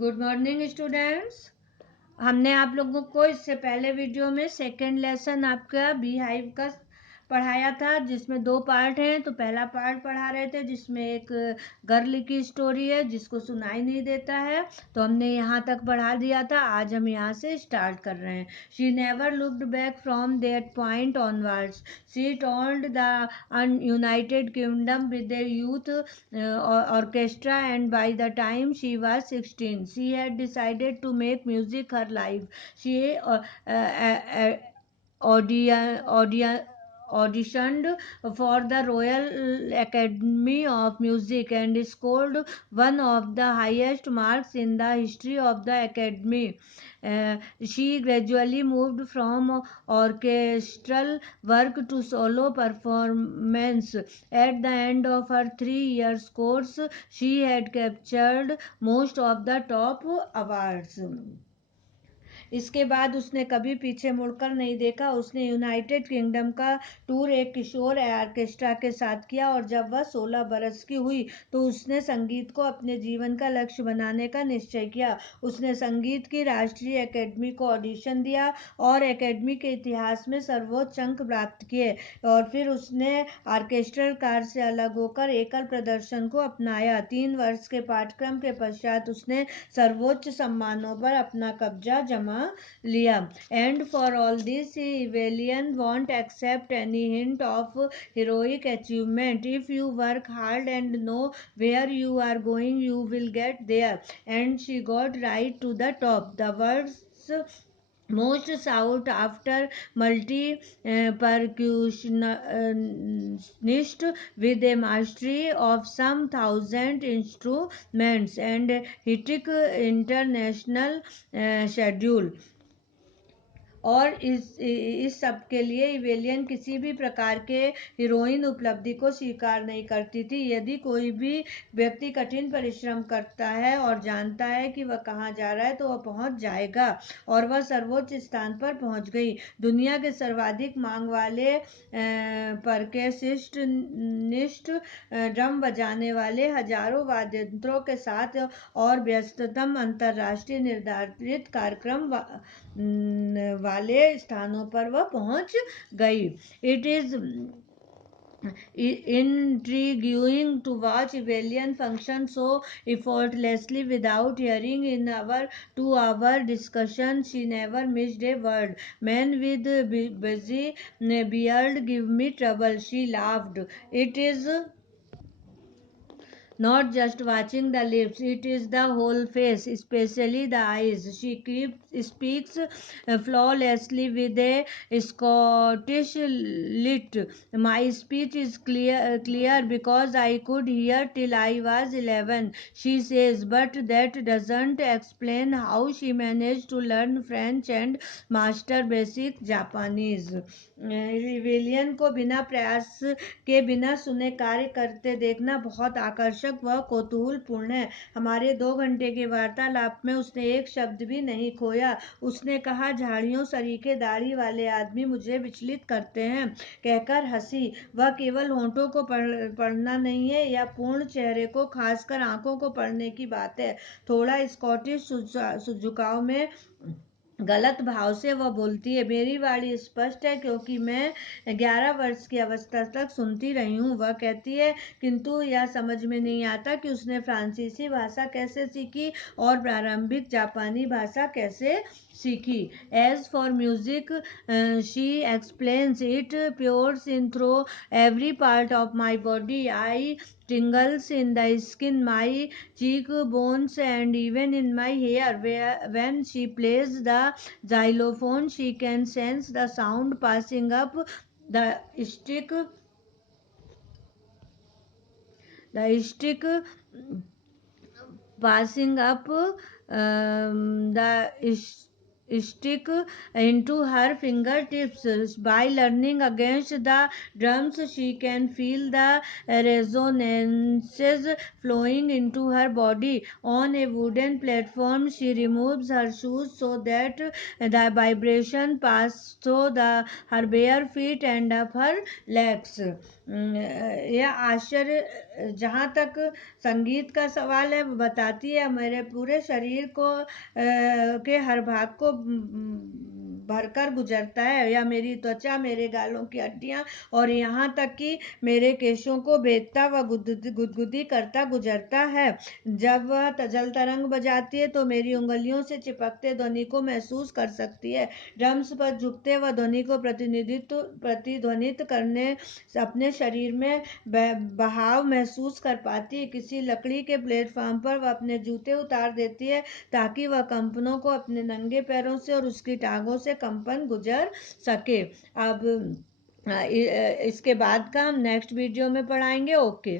Good morning students. हमने आप लोगों को इससे पहले वीडियो में सेकेंड लेसन आपका बी हाइव का पढ़ाया था, जिसमें दो पार्ट हैं। तो पहला पार्ट पढ़ा रहे थे जिसमें एक गर्ल की स्टोरी है जिसको सुनाई नहीं देता है, तो हमने यहाँ तक पढ़ा दिया था। आज हम यहाँ से स्टार्ट कर रहे हैं। She never looked back from that point onwards. She toured the United Kingdom with their youth orchestra, and by the time she was 16 she had decided to make music her life. She uh, auditioned for the Royal Academy of Music and scored one of the highest marks in the history of the academy. She gradually moved from orchestral work to solo performance. At the end of her 3 years course, she had captured most of the top awards. इसके बाद उसने कभी पीछे मुड़कर नहीं देखा। उसने United kingdom का टूर एक किशोर ऑर्केस्ट्रा के साथ किया, और जब वह 16 बरस की हुई तो उसने संगीत को अपने जीवन का लक्ष्य बनाने का निश्चय किया। उसने संगीत की राष्ट्रीय एकेडमी को ऑडिशन दिया और एकेडमी के इतिहास में सर्वोच्च अंक प्राप्त किए, और फिर उसने ऑर्केस्ट्रल कार से अलग होकर एकल प्रदर्शन को अपनाया। 3 वर्ष के पाठ्यक्रम के पश्चात उसने सर्वोच्च सम्मानों पर अपना कब्जा जमा लिया। And for all this, Evelyn won't accept any hint of heroic achievement. If you work hard and know where you are going, you will get there. And she got right to the top. The world's most sought after multi percussionist with a mastery of some thousand instruments and hitting international schedule. और इस सब के लिए इवेलियन किसी भी प्रकार के heroine उपलब्धि को स्वीकार नहीं करती थी। यदि कोई भी व्यक्ति कठिन परिश्रम करता है और जानता है कि वह कहाँ जा रहा है तो वह पहुंच जाएगा, और वह सर्वोच्च स्थान पर पहुंच गई। दुनिया के सर्वाधिक मांग वाले परकेसिस्टनिस्ट, ड्रम बजाने वाले, हजारों वाद्य यंत्रों के साथ और व्यस्ततम अंतरराष्ट्रीय निर्धारित कार्यक्रम वाले स्थानों पर वह पहुंच गई। It is intriguing to watch Evelyn function so effortlessly without hearing. In our 2 hour discussion, she never missed a word. Men with busy beard give me trouble, she laughed. It is not just watching the lips, it is the whole face, especially the eyes. Speaks flawlessly with a Scottish lit. My speech is clear because I could hear till I was 11, she says, but that doesn't explain how she managed to learn French and master basic Japanese. Rebellion को बिना प्रयास के बिना सुने कार्य करते देखना बहुत आकर्षक व कौतूहलपूर्ण है। हमारे 2 घंटे के वार्तालाप में उसने एक शब्द भी नहीं खोया। उसने कहा, झाड़ियों सरीखे दाढ़ी वाले आदमी मुझे विचलित करते हैं, कहकर हंसी। वह केवल होठों को पढ़ना नहीं है या पूर्ण चेहरे को, खासकर आंखों को पढ़ने की बात है। थोड़ा स्कॉटिश झुकाव में गलत भाव से वह बोलती है, मेरी वाणी स्पष्ट है क्योंकि मैं 11 वर्ष की अवस्था तक सुनती रही हूँ। वह कहती है, किंतु यह समझ में नहीं आता कि उसने फ्रांसीसी भाषा कैसे सीखी और प्रारंभिक जापानी भाषा कैसे सीखी। As for music, she explains, it pours in through every part of my body. I tingles in the skin, my cheekbones, and even in my hair. When she plays the xylophone, she can sense the sound the stick, stick passing up the stick into her fingertips. By learning against the drums, she can feel the resonances flowing into her body. On a wooden platform, she removes her shoes so that the vibration pass through her bare feet and up her legs. यह आश्चर्य जहाँ तक संगीत का सवाल है बताती है मेरे पूरे शरीर को के हर भाग को भरकर गुजरता है, या मेरी त्वचा, मेरे गालों की हड्डियां और यहाँ तक कि मेरे केशों को भेदता व गुदगुदी करता गुजरता है। जब वह जल तरंग बजाती है तो मेरी उंगलियों से चिपकते ध्वनि को महसूस कर सकती है। ड्रम्स पर झुकते व ध्वनि को प्रतिध्वनित करने अपने शरीर में बहाव महसूस कर पाती है। किसी लकड़ी के प्लेटफॉर्म पर वह अपने जूते उतार देती है ताकि वह कंपनों को अपने नंगे पैरों से और उसकी टांगों से कंपन गुजर सके। अब इसके बाद का हम नेक्स्ट वीडियो में पढ़ाएंगे। ओके।